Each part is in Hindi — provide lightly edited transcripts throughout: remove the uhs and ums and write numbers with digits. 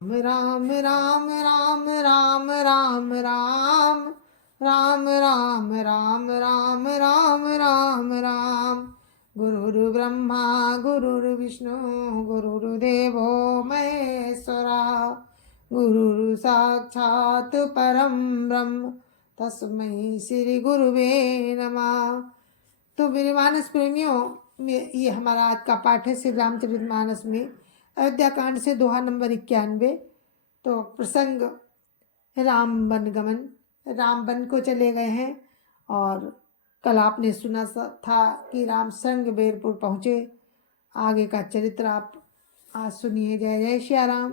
राम राम राम राम राम राम राम राम राम राम राम राम राम। गुरुर्ब्रह्मा गुरुर्विष्णु गुरुर्देवो महेश्वरा, गुरु साक्षात् परम ब्रह्म तस्मै श्री गुरुवे नमः। तो मेरे मानस प्रेमियों, ये हमारा आज का पाठ है श्री रामचरितमानस में अयोध्या कांड से दोहा नंबर 91। तो प्रसंग राम वन गमन, राम वन को चले गए हैं। और कल आपने सुना था कि राम संग बेरपुर पहुँचे। आगे का चरित्र आप आज सुनिए। जय जय श्या राम।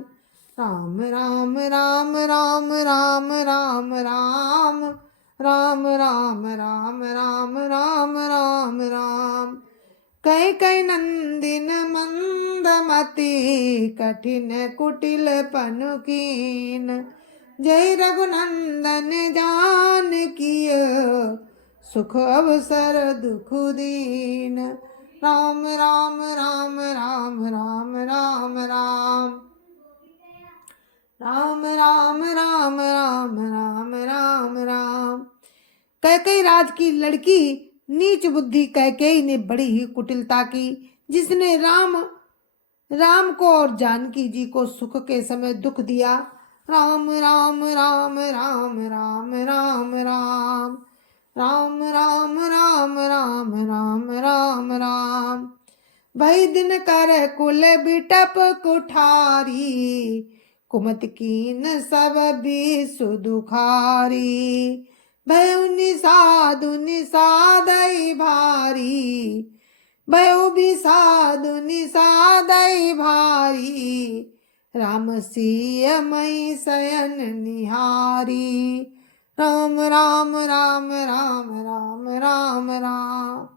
राम राम राम राम राम राम राम राम राम राम राम राम राम राम। कैकई नंदिन मंदमति कठिन कुटिल पनुकीन, जय रघुनंदन जानकीय सुख अवसर दुख दीन। राम राम राम राम राम राम राम राम राम राम राम राम राम राम। कैकेयी राज की लड़की नीच बुद्धि कैकेयी ने बड़ी ही कुटिलता की, जिसने राम को और जानकी जी को सुख के समय दुख दिया। राम राम राम राम राम राम राम राम राम राम राम राम राम राम। भई दिन कर कुल बिटप कुठारी, कुमत कीन सब बिसु दुखारी। भयो निषादु निषादई भारी, भयो विषादु निषादई भारी। राम सिय मई शयन निहारी। राम राम राम राम राम राम राम राम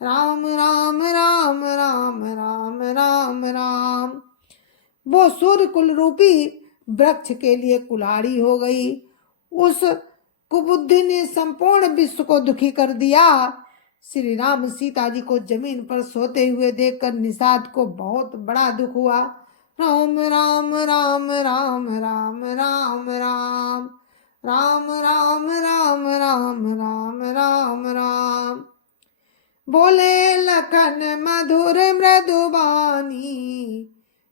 राम राम राम राम राम राम। वो सूर्य कुल रूपी वृक्ष के लिए कुल्हाड़ी हो गई। उस कुबुद्धि ने संपूर्ण विश्व को दुखी कर दिया। श्री राम सीता जी को जमीन पर सोते हुए देखकर निषाद को बहुत बड़ा दुख हुआ। राम राम राम राम राम राम राम राम राम राम राम राम राम राम। बोले लखन मधुर मृदुबानी,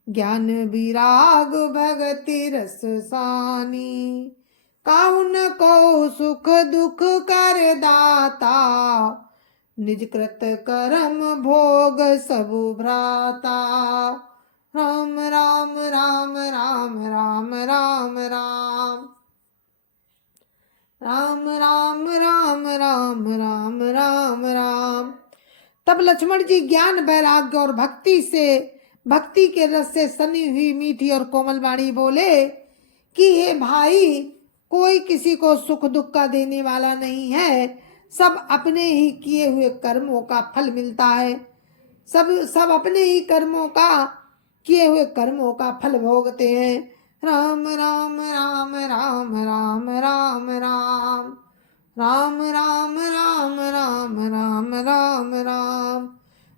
ज्ञान विराग भगति रस सानी। काहुन को सुख दुख कर दाता, निज कृत कर्म भोग सबु भ्राता। राम राम राम राम राम राम राम राम राम राम राम राम राम राम। तब लक्ष्मण जी ज्ञान वैराग्य और भक्ति के रस से सनी हुई मीठी और कोमल वाणी बोले कि हे भाई, कोई किसी को सुख दुख का देने वाला नहीं है। सब अपने ही किए हुए कर्मों का फल मिलता है। सब अपने ही किए हुए कर्मों का फल भोगते हैं। राम राम राम राम राम राम राम राम राम राम राम राम राम राम।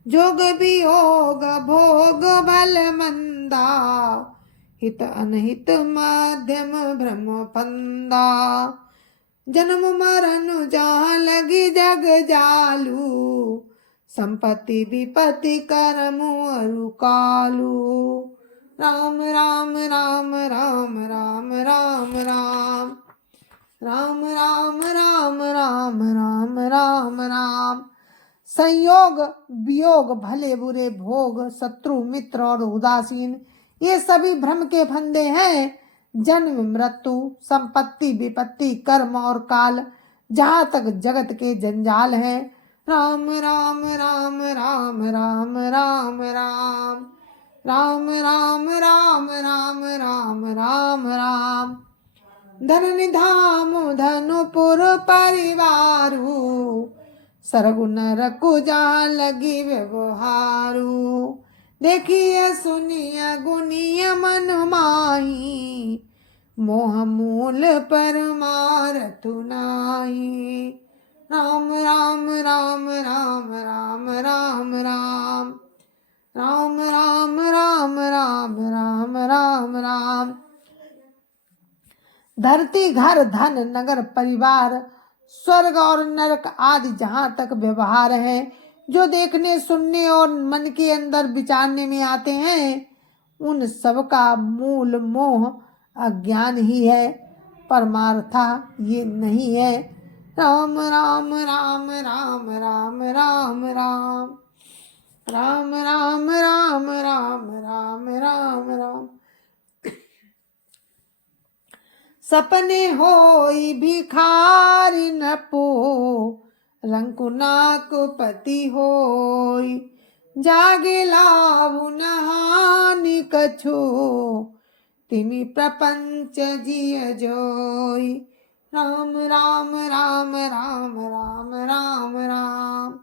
जोग वियोग भोग भल मंदा, हित अनहित माध्यम भ्रम फंदा। जन्म मरण जहाँ लगी जग जालू, संपत्ति विपत्ति कर्म अरु कालू। राम राम राम राम राम राम राम राम राम राम राम राम राम राम। संयोग वियोग भले बुरे भोग शत्रु मित्र और उदासीन, ये सभी भ्रम के फंदे हैं। जन्म मृत्यु संपत्ति विपत्ति कर्म और काल, जहाँ तक जगत के जंजाल हैं। राम राम राम राम राम राम राम राम राम राम राम राम राम राम। धन निधाम धनुपुर परिवारू, सरगुन रखु जहाँ लगी व्यवहारू। देखिए सुनिए गुनिय मन माही, मोह मूल परमारथु नाही। राम राम राम राम राम राम राम राम राम राम राम राम राम राम। धरती घर धन नगर परिवार स्वर्ग और नरक आदि जहाँ तक व्यवहार है, जो देखने सुनने और मन के अंदर विचारने में आते हैं, उन सब का मूल मोह अज्ञान ही है, परमार्था ये नहीं है। राम राम राम राम राम राम राम राम राम राम राम राम राम राम। सपने होई भिखारी न पो रंकुनाक पति होई, जागे लाभु न हानि कछु तिमि प्रपंच जिय जोई। राम राम राम राम राम राम राम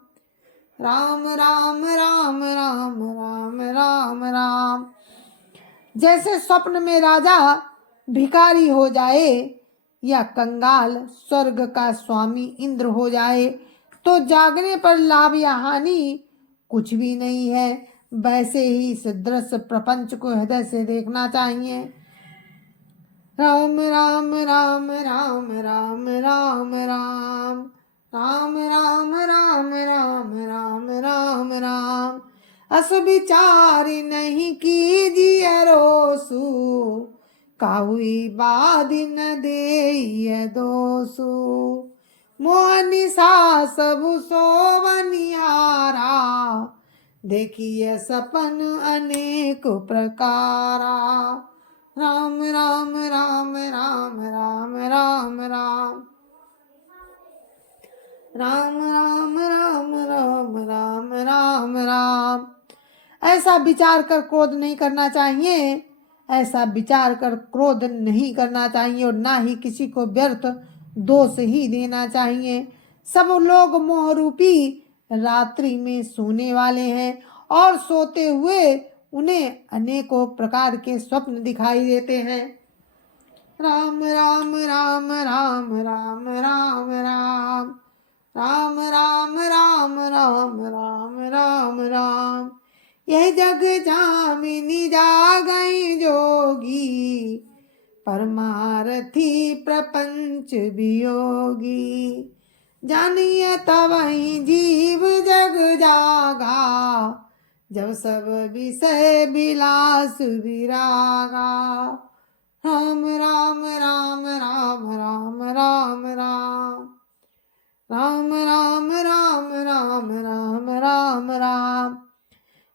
राम राम राम राम राम राम राम। जैसे स्वप्न में राजा भिखारी हो जाए या कंगाल स्वर्ग का स्वामी इंद्र हो जाए, तो जागने पर लाभ या हानि कुछ भी नहीं है। वैसे ही इस दृश्य प्रपंच को हृदय से देखना चाहिए। राम राम राम राम राम राम राम राम राम राम राम राम राम राम। अस विचारी नहीं कीजिए रोसु, काहुई बादी न देय दोसु। मोहनी सा सबु सोवनियारा, देखिए सपन अनेक प्रकारा। राम राम राम राम राम राम राम राम राम राम राम राम राम राम। ऐसा विचार कर क्रोध नहीं करना चाहिए, ऐसा विचार कर क्रोध नहीं करना चाहिए और ना ही किसी को व्यर्थ दोष ही देना चाहिए। सब लोग मोह रूपी रात्रि में सोने वाले हैं और सोते हुए उन्हें अनेकों प्रकार के स्वप्न दिखाई देते हैं। राम राम राम राम राम राम राम राम राम राम राम राम राम राम। यह जग जामिनी जागई जोगी, परमारथी प्रपंच वियोगी। जानिए तवहीं जीव जग जागा, जब सब विषय विलास विरागा। राम राम राम राम राम राम राम राम राम राम राम राम राम राम।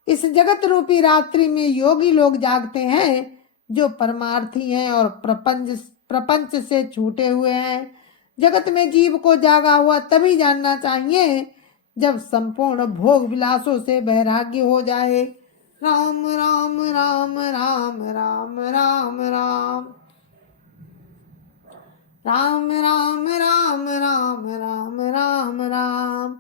इस जगत रूपी रात्रि में योगी लोग जागते हैं, जो परमार्थी हैं और प्रपंच से छूटे हुए हैं। जगत में जीव को जागा हुआ तभी जानना चाहिए जब संपूर्ण भोग विलासों से वैराग्य हो जाए। राम राम राम राम राम राम राम राम राम राम राम राम राम राम।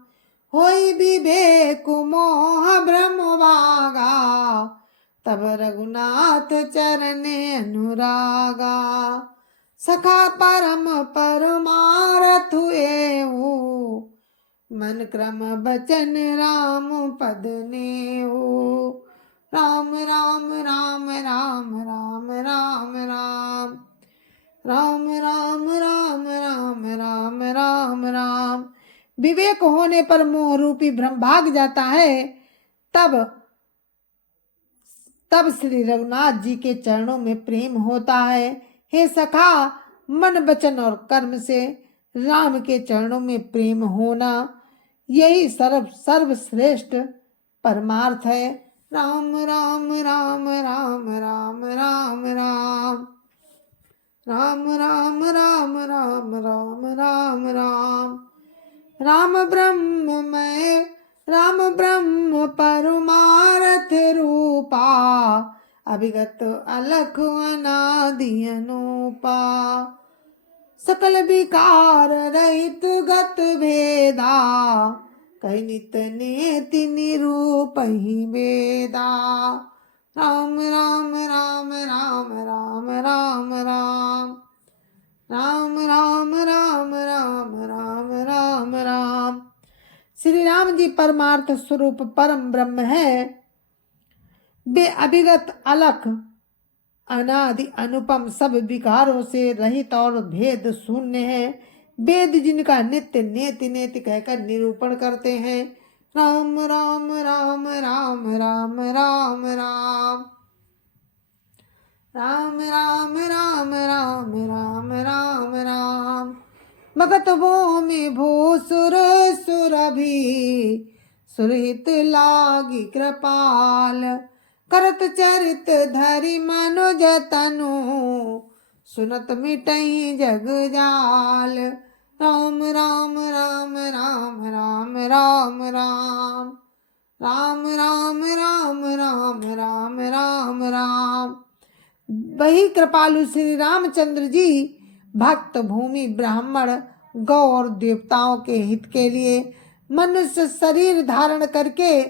होई विवेक मोह भ्रम भागा, तब रघुनाथ चरणे अनुरागा। सखा परम परमारथ एहु, मन क्रम बचन राम पद नेहु। राम राम राम राम राम राम राम राम राम राम राम राम राम राम। विवेक होने पर मोह रूपी भ्रम भाग जाता है। तब श्री रघुनाथ जी के चरणों में प्रेम होता है। हे सखा, मन वचन और कर्म से राम के चरणों में प्रेम होना, यही सर्वश्रेष्ठ परमार्थ है। राम राम राम राम राम राम राम राम राम राम राम राम राम राम। राम ब्रह्म परमार्थ रूपा, अभिगत अलख अनादि अनूपा। सकल विकार रहित गत भेदा, कहि नित नेति निरूप ही वेदा। राम राम राम राम राम राम राम राम राम राम राम राम राम राम। श्री राम जी परमार्थ स्वरूप परम ब्रह्म है। वे अभिगत अलख अनादि अनुपम सब विकारों से रहित और भेद शून्य है। वेद जिनका नित्य नेति नेति कहकर निरूपण करते हैं। राम राम राम राम राम राम राम राम राम राम राम राम राम राम। भगत भूमि भूसुर सुरभि सुरहित लागी कृपाल। करत चरित धरि मनुज तनु सुनत मिटई जग जाल। राम राम राम राम राम राम राम राम राम राम राम राम राम राम। वही कृपालु श्री रामचंद्र जी भक्त भूमि ब्राह्मण गौ और देवताओं के हित के लिए मनुष्य शरीर धारण करके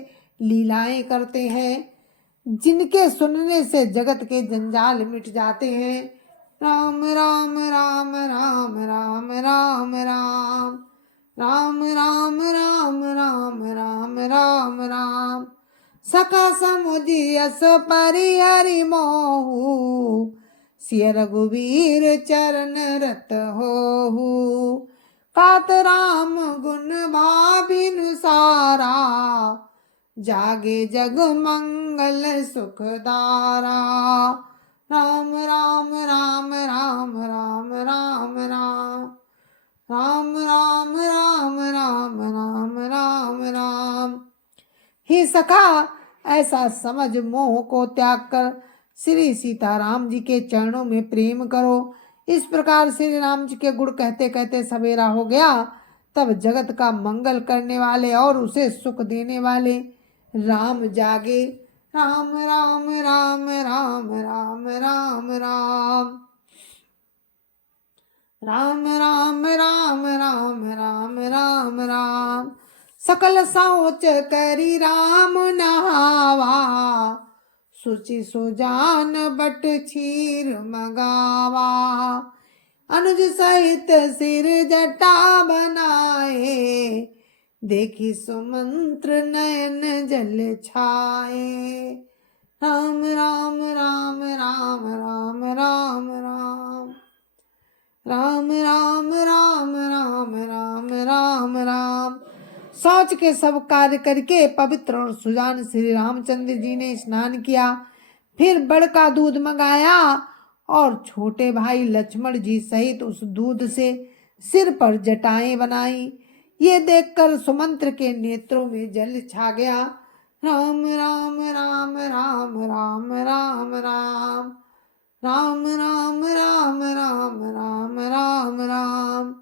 लीलाएं करते हैं, जिनके सुनने से जगत के जंजाल मिट जाते हैं। राम राम राम राम राम राम राम राम राम राम राम राम राम राम। सखा समुझी यस परिहरि मोहु सिय रघुवीर चरण रत होहु। कात राम गुण भाभिनु सारा जागे जग मंगल सुखदारा। राम राम राम राम राम राम राम राम राम राम राम राम राम राम। हे सखा, ऐसा समझ मोह को त्याग कर श्री सीताराम जी के चरणों में प्रेम करो। इस प्रकार श्री राम जी के गुण कहते कहते सवेरा हो गया। तब जगत का मंगल करने वाले और उसे सुख देने वाले राम जागे। राम राम राम राम राम राम राम राम राम राम राम राम राम राम। सकल सोच करी राम नहावा सुचि सुजान बट क्षीर मगावा। अनुज सहित सिर जटा बनाए देखी सुमंत्र नयन जल छाए। राम राम राम राम राम राम राम राम राम राम राम राम राम राम। सोच के सब कार्य करके पवित्र और सुजान श्री रामचंद्र जी ने स्नान किया। फिर बड़का दूध मंगाया और छोटे भाई लक्ष्मण जी सहित उस दूध से सिर पर जटाएं बनाई। ये देखकर सुमंत्र के नेत्रों में जल छा गया। राम राम राम राम राम राम राम राम राम राम राम राम राम राम।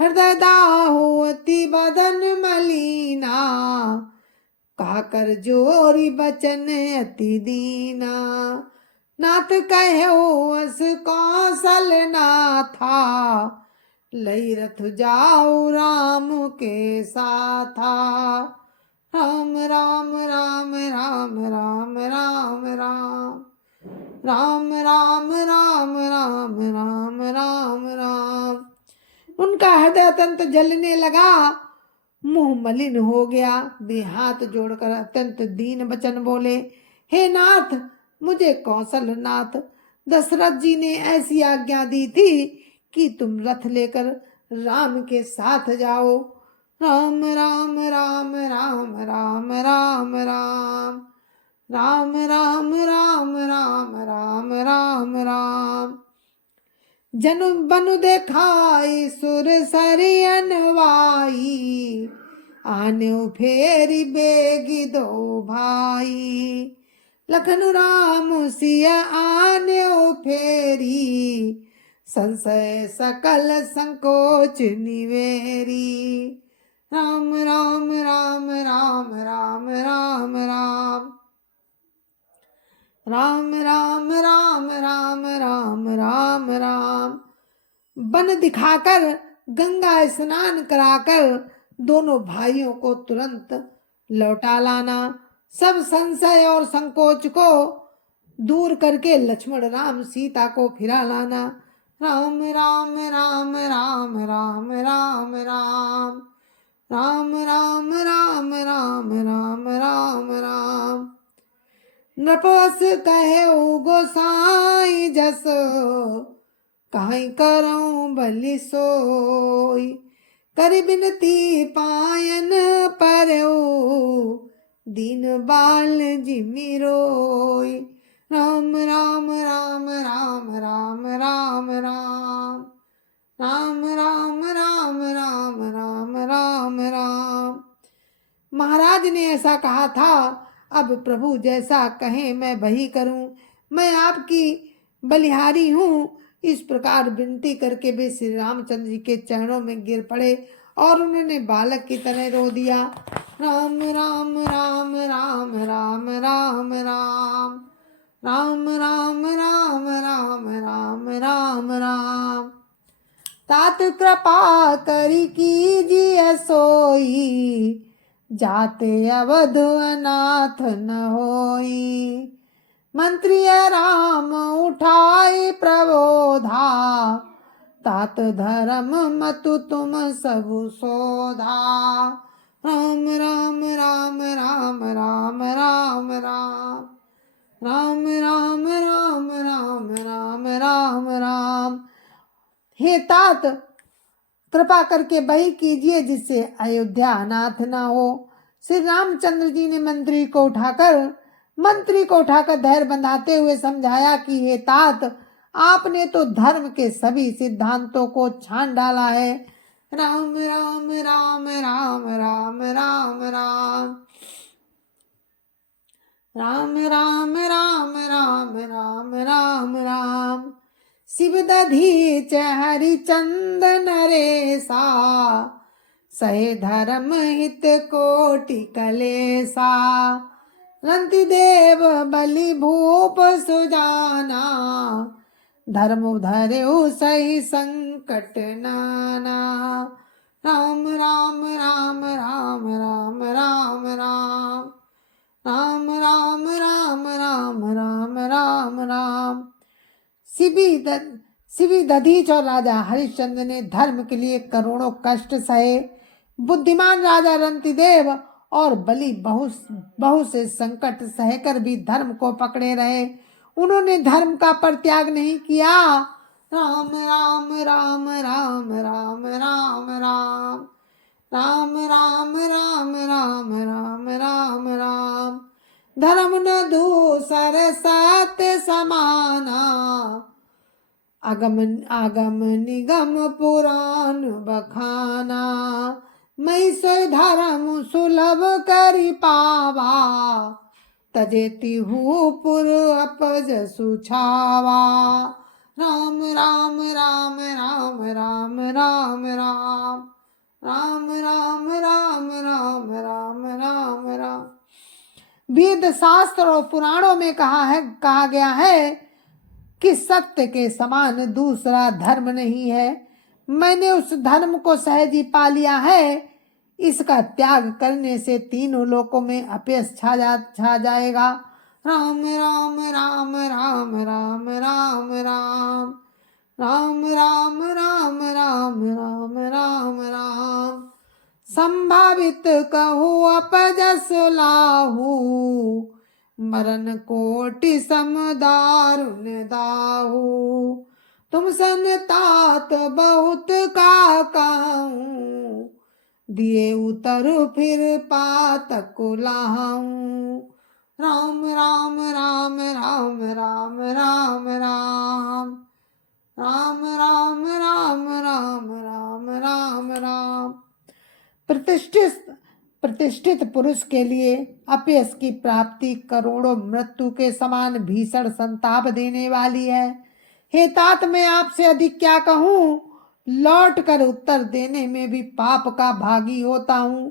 हृदय दाहोती बदन मलीना काकर जोरी बचन अति दीना। नाथ कहो अस कौशल नाथा लई रथ जाऊ राम के साथा। राम राम राम राम राम राम राम राम राम राम राम राम राम राम। उनका हृदय अत्यंत जलने लगा, मुंह मलिन हो गया। वे हाथ जोड़कर अत्यंत दीन वचन बोले, हे नाथ, मुझे कौशल नाथ दशरथ जी ने ऐसी आज्ञा दी थी कि तुम रथ लेकर राम के साथ जाओ। राम राम राम राम राम राम राम राम राम राम राम राम राम राम। जनु बनु देखाई सुर सरियन वाई आने फेरी बेगी दो भाई। लखन राम सिया आने फेरी संशय सकल संकोच निवेरी। राम राम राम राम राम राम राम राम राम राम राम राम राम राम। वन दिखाकर गंगा स्नान कराकर दोनों भाइयों को तुरंत लौटा लाना। सब संशय और संकोच को दूर करके लक्ष्मण राम सीता को फिरा लाना। राम राम राम राम राम राम राम राम राम राम राम राम राम राम। नृपवस कहे गोसाई जस, काई करऊं बलि सोई। कर बिनती पायन परऊ, दीन बाल जिमि रोई। राम राम राम राम राम राम राम राम राम राम राम राम राम राम। महाराज ने ऐसा कहा था, अब प्रभु जैसा कहें मैं वही करूं। मैं आपकी बलिहारी हूँ। इस प्रकार विनती करके वे श्री रामचंद्र जी के चरणों में गिर पड़े और उन्होंने बालक की तरह रो दिया। राम राम राम राम राम राम राम राम राम राम राम राम राम राम। तात कृपा करी कीजिए सोई, जाते अवध अनाथ न होई। मंत्री राम उठाई प्रबोधा, तात धर्म मतु तुम सबु सोधा। राम राम राम राम राम राम राम राम राम राम राम राम राम राम। हे तात, कृपा करके वही कीजिए जिससे अयोध्या अनाथ ना हो। श्री रामचंद्र जी ने मंत्री को उठाकर धैर्य बंधाते हुए समझाया कि हे तात, आपने तो धर्म के सभी सिद्धांतों को छान डाला है। राम राम राम राम राम राम राम राम राम राम राम राम राम राम। शिव दधीच हरिचंद नरेसा, सहे धर्म हित कोटि कलेसा। रंति देव बलि भूप सुजाना, धर्म धर्यु सही संकट नाना। राम राम राम राम राम राम राम राम राम राम राम राम राम राम। शिवी दधीच और राजा हरिश्चंद्र ने धर्म के लिए करोड़ों कष्ट सहे। बुद्धिमान राजा रंतिदेव और बलि बहु से संकट सहकर भी धर्म को पकड़े रहे। उन्होंने धर्म का परित्याग नहीं किया। राम राम राम राम राम राम राम राम राम राम राम राम राम राम। धर्म न दूसर सत्य समाना, आगम निगम पुराण बखाना। मैं सोई धर्म सुलभ करि पावा, तजेति हूँ पुर अपज सुछावा। राम राम राम राम राम राम राम राम राम राम राम राम राम राम। वेद शास्त्र और पुराणों में कहा गया है कि सत्य के समान दूसरा धर्म नहीं है। मैंने उस धर्म को सहज ही पा लिया है। इसका त्याग करने से तीनों लोकों में अपयश छा जाएगा। राम राम राम राम राम राम राम राम राम राम राम राम राम राम। संभावित कहू अपजस लाहू, मरण कोटि सम दारुण दाहू। तुम सन तात बहुत का कहूँ, दिए उतर फिर पातक लाहूं। राम राम राम राम राम राम राम राम राम राम राम राम राम राम। प्रतिष्ठित पुरुष के लिए अपयश की प्राप्ति करोड़ों मृत्यु के समान भीषण संताप देने वाली है। हे तात, मैं आपसे अधिक क्या कहूँ, लौट कर उत्तर देने में भी पाप का भागी होता हूँ।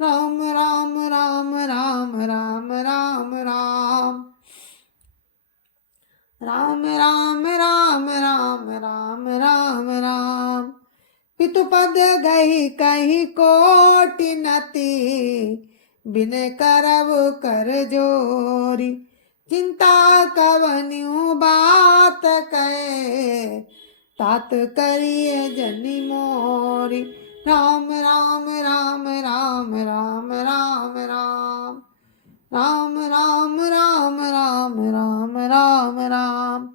राम राम राम राम राम राम राम राम राम राम राम राम राम राम। पितुपद गही कही कोटि नति, बिन करब कर जोरी। चिंता कवन्यू बात कहे, तात करिए जनि मोरी। राम राम राम राम राम राम राम राम राम राम राम राम राम राम।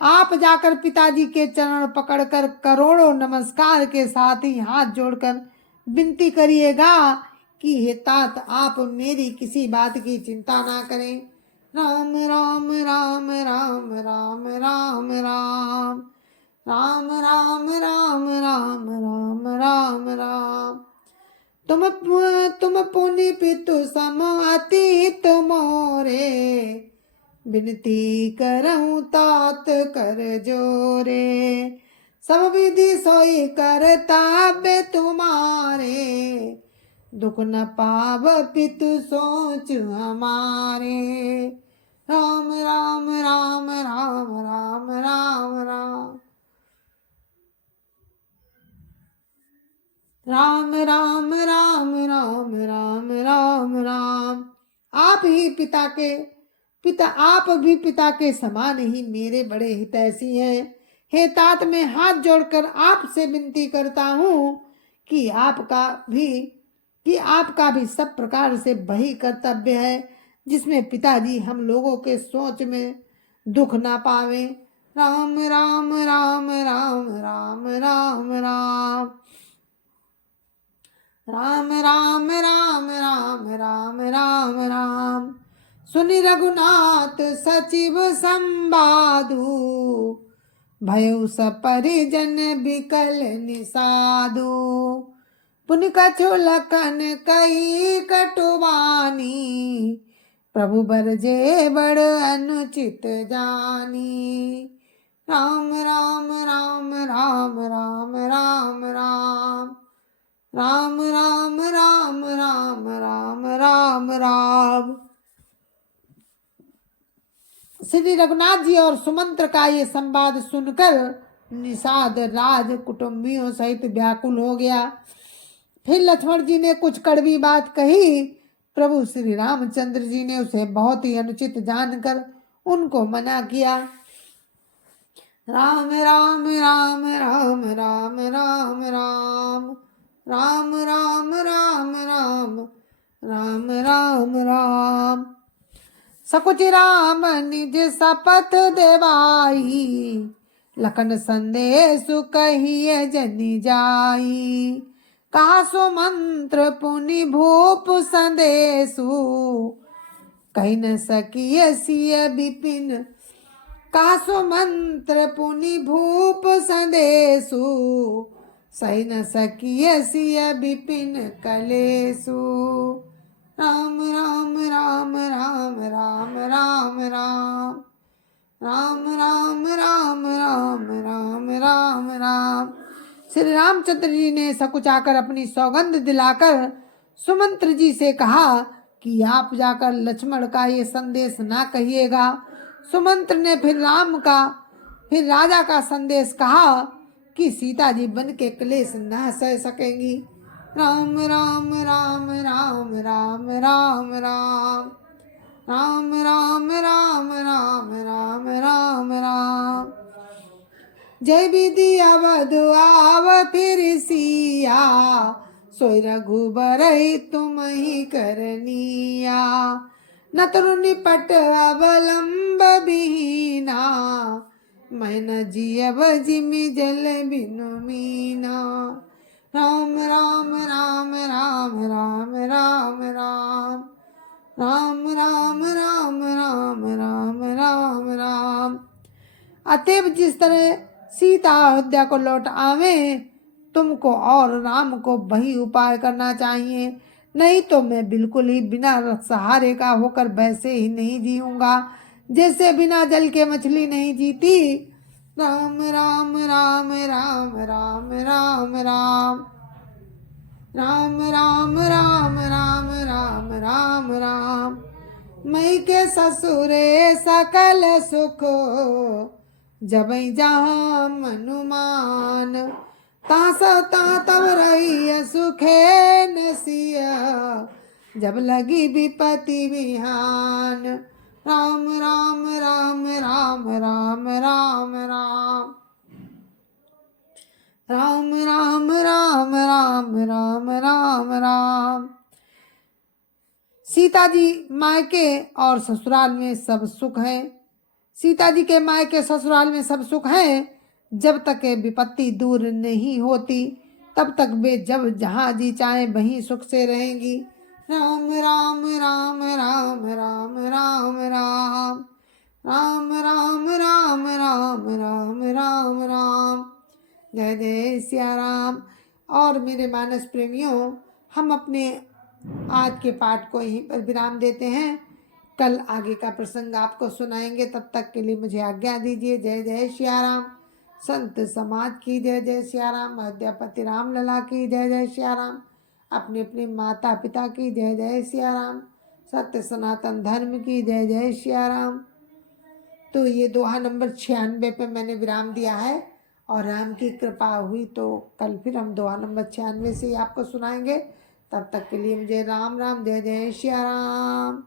आप जाकर पिताजी के चरण पकड़कर करोड़ों नमस्कार के साथ ही हाथ जोड़कर विनती करिएगा कि हे तात, आप मेरी किसी बात की चिंता ना करें। राम राम राम राम राम राम राम राम राम राम राम राम राम राम। तुम पुनि पितु सम अतीत मोरे, विनती करऊं तात कर जोरे। सब विधि सोई करताबे तुम्हारे, दुख न पाव पितु सोच हमारे। राम राम राम राम राम राम राम राम राम राम राम राम राम राम। आप भी पिता के समान ही मेरे बड़े हितैषी हैं। हे तात, मैं हाथ जोड़कर आपसे विनती करता हूँ कि आपका भी सब प्रकार से वही कर्तव्य है जिसमें पिताजी हम लोगों के सोच में दुख ना पावे। राम राम राम राम राम राम राम राम राम राम राम राम राम राम। सुनि रघुनाथ सचिव संवादु, भयउ सपरिजन बिकल निषादु। पुनि कछु लखन कही कटुवानी, प्रभु बरजे बड़ अनुचित जानी। राम राम राम राम राम राम राम राम राम राम राम राम राम राम। श्री रघुनाथ जी और सुमंत्र का ये संवाद सुनकर निषाद राज कुटुंबियों सहित व्याकुल हो गया। फिर लक्ष्मण जी ने कुछ कड़वी बात कही। प्रभु श्री रामचंद्र जी ने उसे बहुत ही अनुचित जानकर उनको मना किया। राम राम राम राम राम राम राम राम राम राम राम राम राम राम। सकुच राम निज शपथ देवाई, लखन संदेश कहिए जनि जाई। कहा सो मंत्र पुनि भूप संदेशु, कही न सकिय सिय विपिन। कहा सो मंत्र पुनि भूप संदेशु, सही न सकिय सिय विपिन कलेसु। राम राम राम राम राम राम राम राम राम राम राम राम राम राम। श्री रामचंद्र जी ने सकुचाकर अपनी सौगंध दिलाकर सुमंत्र जी से कहा कि आप जाकर लक्ष्मण का ये संदेश ना कहिएगा। सुमंत्र ने फिर राजा का संदेश कहा कि सीता जी बन के क्लेश न सह सकेंगी। राम राम राम राम राम राम राम राम राम राम राम राम राम राम। जय विधि अवध आव फिर सिया, सोई रघुबर तुम ही करनिया। न तरु निपट अवलंब बिहीना, मैं न जियब जिमि जल बिनु मीना। राम राम राम राम राम राम राम राम राम राम राम राम राम राम। अतएव जिस तरह सीता अयोध्या को लौट आवे, तुमको और राम को वही उपाय करना चाहिए, नहीं तो मैं बिल्कुल ही बिना सहारे का होकर वैसे ही नहीं जीऊंगा जैसे बिना जल के मछली नहीं जीती। राम राम राम राम राम राम राम राम राम राम राम राम राम राम। मई के ससुरे सकल सुख, जब जहाँ मनुमान। ता तब रही सुखे नसिया, जब लगी विपत्ति बिहान। राम राम राम राम राम राम राम राम राम राम राम राम राम राम। सीता जी मायके और ससुराल में सब सुख है। सीता जी के मायके ससुराल में सब सुख है। जब तक ये विपत्ति दूर नहीं होती तब तक वे जब जहाँ जी चाहे वहीं सुख से रहेंगी। राम राम राम राम राम राम राम राम राम राम राम राम राम राम। जय जय सिया राम। और मेरे मानस प्रेमियों, हम अपने आज के पाठ को यहीं पर विराम देते हैं। कल आगे का प्रसंग आपको सुनाएंगे। तब तक के लिए मुझे आज्ञा दीजिए। जय जय सिया राम। संत समाज की जय जय सिया राम। अयोध्यापति राम लला की जय जय सिया राम। अपने अपने माता पिता की जय जय सिया राम। सत्य सनातन धर्म की जय जय सिया राम। तो ये दोहा नंबर 96 पे मैंने विराम दिया है और राम की कृपा हुई तो कल फिर हम दोहा नंबर 96 से ही आपको सुनाएंगे। तब तक के लिए मुझे राम राम। जय जय सिया राम।